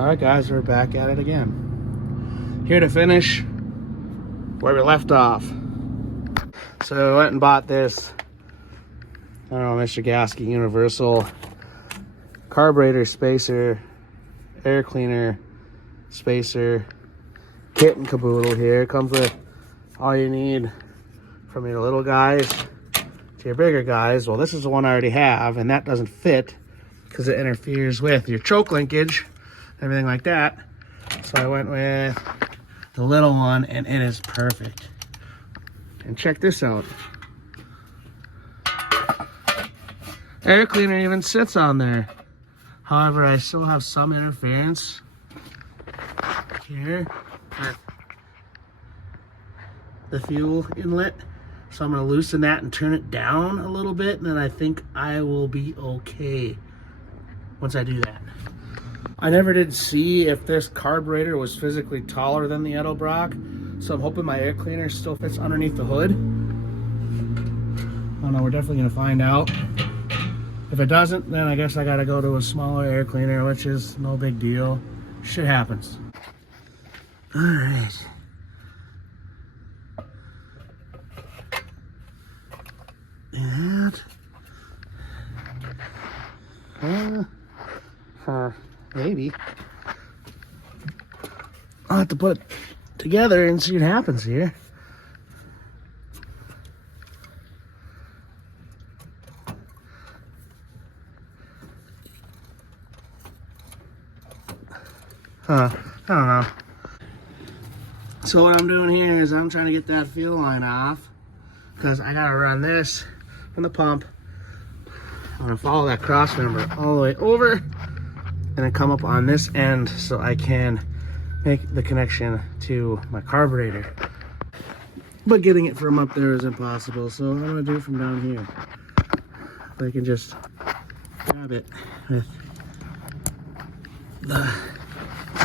Alright guys, we're back at it again. Here to finish where we left off. So I went and bought this, I don't know, Mr. Gasky Universal carburetor spacer, air cleaner spacer, kit and caboodle here. It comes with all you need from your little guys to your bigger guys. Well, this is the one I already have, and that doesn't fit because it interferes with your choke linkage, everything like that. So I went with the little one, and it is perfect. And check this out. Air cleaner even sits on there. However, I still have some interference here at the fuel inlet. So I'm going to loosen that and turn it down a little bit, and then I think I will be okay once I do that. I never did see if this carburetor was physically taller than the Edelbrock, so I'm hoping my air cleaner still fits underneath the hood. I don't know, we're definitely going to find out. If it doesn't, then I guess I got to go to a smaller air cleaner, which is no big deal. Shit happens. All right. And maybe I'll have to put it together and see what happens here. I don't know. So what I'm doing here is I'm trying to get that fuel line off, because I gotta run this from the pump. I'm gonna follow that cross member all the way over and then come up on this end so I can make the connection to my carburetor. But getting it from up there is impossible, so I'm gonna do it from down here. If I can just grab it with the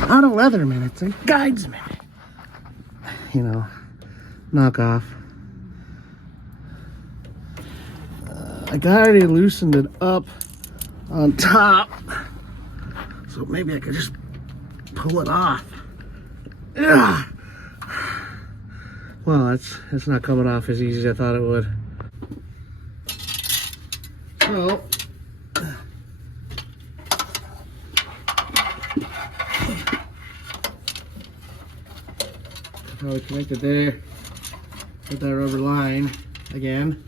Auto Leatherman, it's a Guidesman, you know, knockoff. I already loosened it up on top, so maybe I could just pull it off. Ugh. Well, it's not coming off as easy as I thought it would. So, probably connected there with that rubber line again.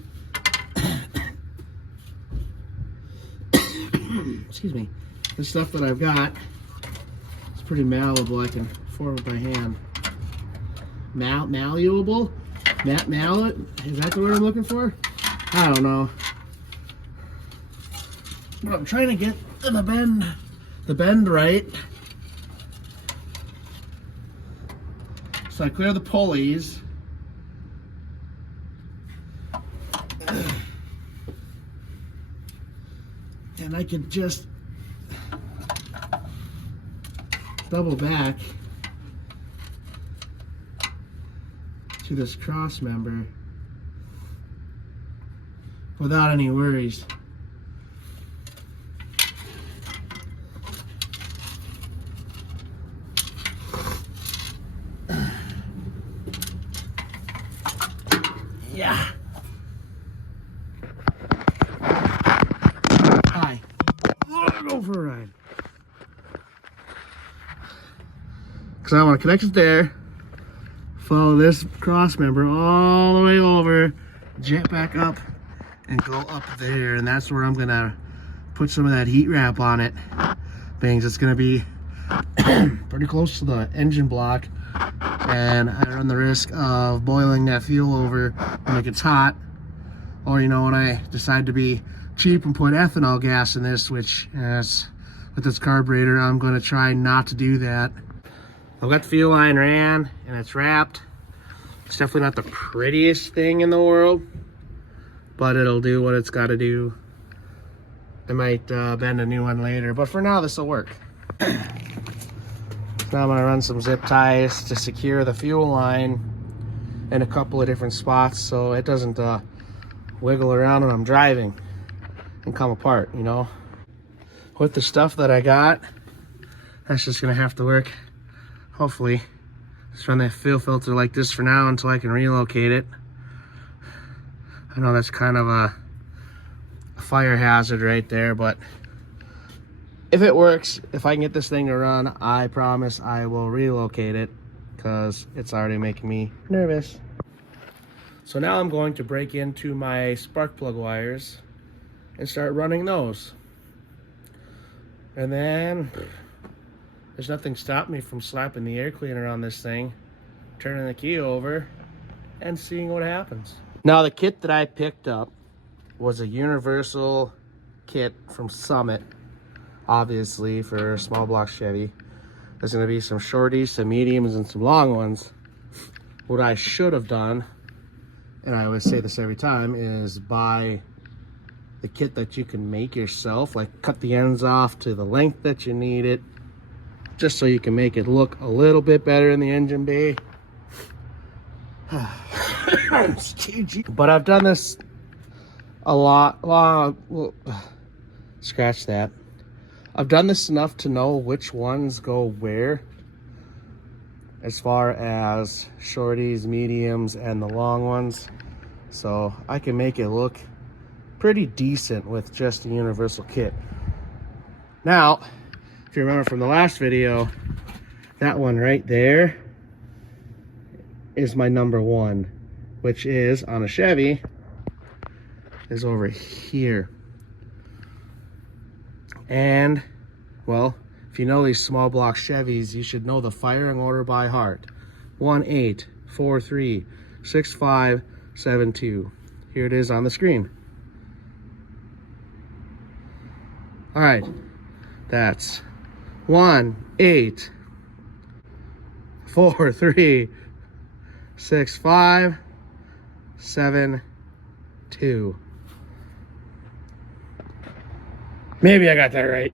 Excuse me. This stuff that I've got is pretty malleable. I can form it by hand. Malleable? Mallet? Is that the word I'm looking for? I don't know. But I'm trying to get the bend right. So I clear the pulleys. And I could just double back to this cross member without any worries. Yeah. Hi. Go for a ride. Because I want to connect it there, follow this cross member all the way over, jet back up, and go up there. And that's where I'm going to put some of that heat wrap on it. Things it's going to be pretty close to the engine block. And I run the risk of boiling that fuel over when it gets hot. Or, you know, when I decide to be cheap and put ethanol gas in this, which is with this carburetor, I'm going to try not to do that. I've got the fuel line ran and it's wrapped. It's definitely not the prettiest thing in the world, but it'll do what it's got to do. I might bend a new one later, but for now this will work. Now I'm going to run some zip ties to secure the fuel line in a couple of different spots so it doesn't wiggle around when I'm driving and come apart, you know. With the stuff that I got, That's just gonna have to work. Hopefully, just run that fuel filter like this for now until I can relocate it. I know that's kind of a fire hazard right there, but if it works, if I can get this thing to run, I promise I will relocate it because it's already making me nervous. So now I'm going to break into my spark plug wires and start running those. And then there's nothing stopping me from slapping the air cleaner on this thing, turning the key over, and seeing what happens. Now the kit that I picked up was a universal kit from Summit, obviously for a small block Chevy. There's gonna be some shorties, some mediums, and some long ones. What I should have done, and I always say this every time, is buy the kit that you can make yourself, like cut the ends off to the length that you need it, just so you can make it look a little bit better in the engine bay. But I've done this a lot. Well, scratch that. I've done this enough to know which ones go where, as far as shorties, mediums, and the long ones. So I can make it look pretty decent with just a universal kit. Now, if you remember from the last video, that one right there is my number one, which is on a Chevy, is over here. And, well, if you know these small block Chevys, you should know the firing order by heart. 18436572. Here it is on the screen. All right, that's 18436572. Maybe I got that right.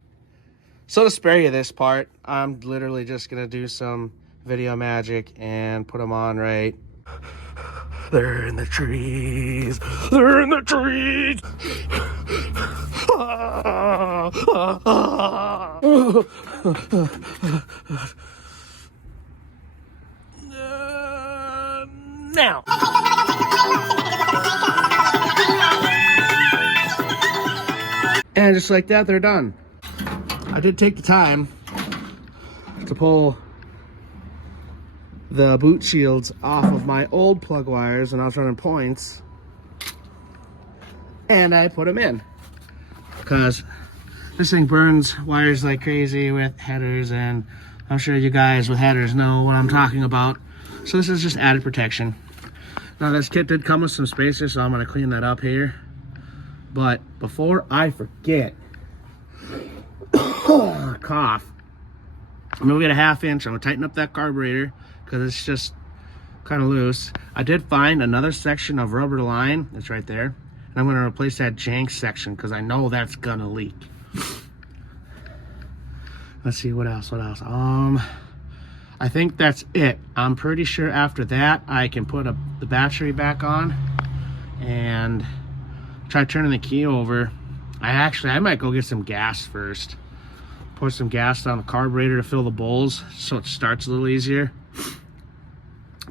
So to spare you this part, I'm literally just gonna do some video magic and put them on right. They're in the trees. They're in the trees. Now. And just like that, they're done. I did take the time to pull the boot shields off of my old plug wires when I was running points, and I put them in because this thing burns wires like crazy with headers, and I'm sure you guys with headers know what I'm talking about. So this is just added protection. Now this kit did come with some spacers, so I'm going to clean that up here. But before I forget, cough, I'm gonna get a 1/2 inch. I'm gonna tighten up that carburetor because it's just kind of loose. I did find another section of rubber line that's right there, and I'm gonna replace that jank section because I know that's gonna leak. Let's see what else. I think that's it. I'm pretty sure after that I can put the battery back on and try turning the key over. I might go get some gas first. Pour some gas down the carburetor to fill the bowls so it starts a little easier.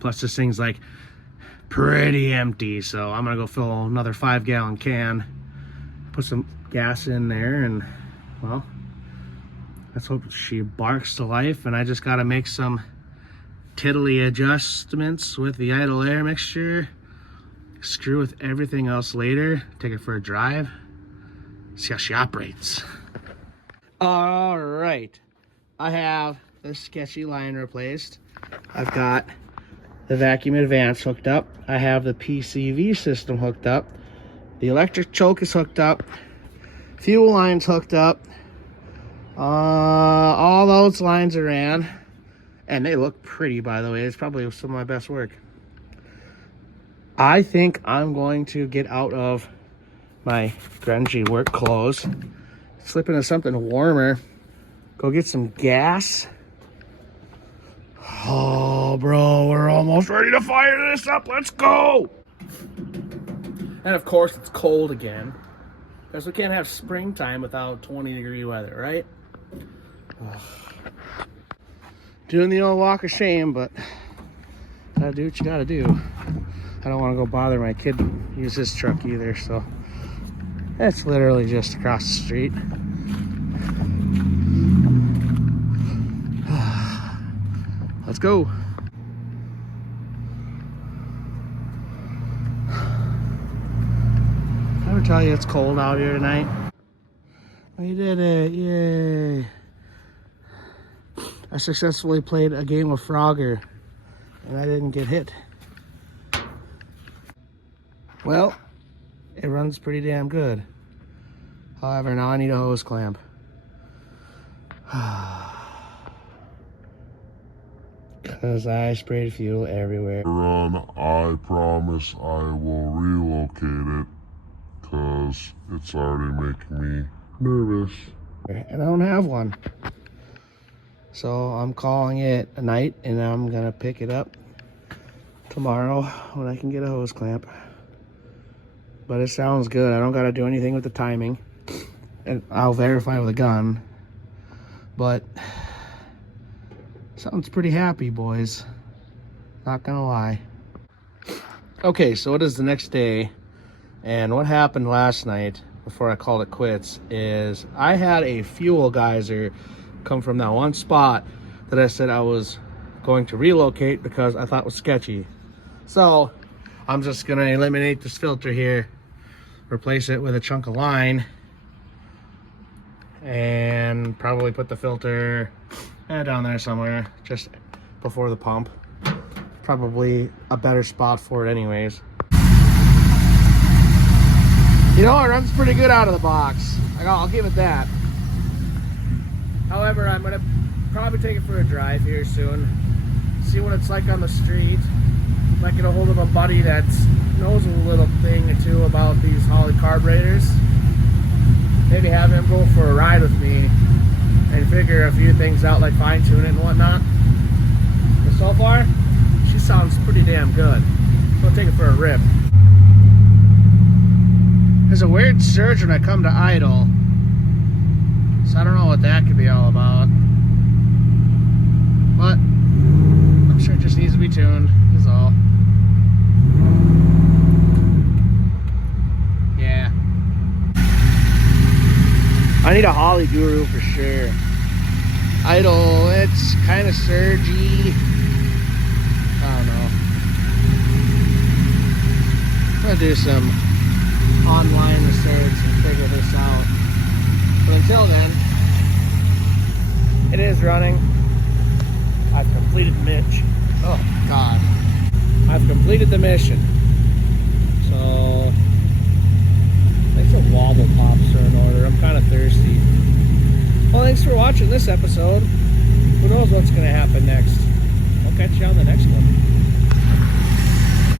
Plus this thing's like pretty empty, so I'm gonna go fill another 5-gallon can, put some gas in there, and well, let's hope she barks to life. And I just gotta make some tiddly adjustments with the idle air mixture, screw with everything else later, take it for a drive, see how she operates. All right, I have the sketchy line replaced. I've got the vacuum advance hooked up. I have the PCV system hooked up. The electric choke is hooked up. Fuel lines hooked up. All those lines are ran, and they look pretty, by the way. It's probably some of my best work. I think I'm going to get out of my grungy work clothes, slip into something warmer, go get some gas. Oh, bro, we're almost ready to fire this up. Let's go. And of course, it's cold again, because we can't have springtime without 20-degree weather, right? doing the old walk of shame, but gotta do what you gotta do. I don't want to go bother my kid use his truck either, so it's literally just across the street. Let's go. Did I ever tell you it's cold out here tonight? We did it, yay. I successfully played a game of Frogger and I didn't get hit. Well, it runs pretty damn good. However, now I need a hose clamp. Because I sprayed fuel everywhere. I promise I will relocate it because it's already making me nervous. And I don't have one. So I'm calling it a night and I'm gonna pick it up tomorrow when I can get a hose clamp. But it sounds good. I don't gotta do anything with the timing. And I'll verify with a gun. But sounds pretty happy, boys. Not gonna lie. Okay, so it is the next day. And what happened last night before I called it quits is I had a fuel geyser come from that one spot that I said I was going to relocate because I thought was sketchy. So I'm just gonna eliminate this filter here, replace it with a chunk of line, and probably put the filter down there somewhere just before the pump. Probably a better spot for it anyways. You know, it runs pretty good out of the box. I'll give it that. However, I'm gonna probably take it for a drive here soon. See what it's like on the street. Might get a hold of a buddy that knows a little thing or two about these Holley carburetors. Maybe have him go for a ride with me and figure a few things out, like fine tune it and whatnot. But so far, she sounds pretty damn good. So I'll take it for a rip. There's a weird surge when I come to idle. So I don't know what that could be all about. But I'm sure it just needs to be tuned, is all. Yeah. I need a Holley guru for sure. Idle, it's kind of surgy. I don't know. I'm gonna do some online research and figure this out. But until then, it is running. I've completed the mission. Oh God. I've completed the mission. So I think some wobble pops are in order. I'm kind of thirsty. Well, thanks for watching this episode. Who knows what's going to happen next. I'll catch you on the next one.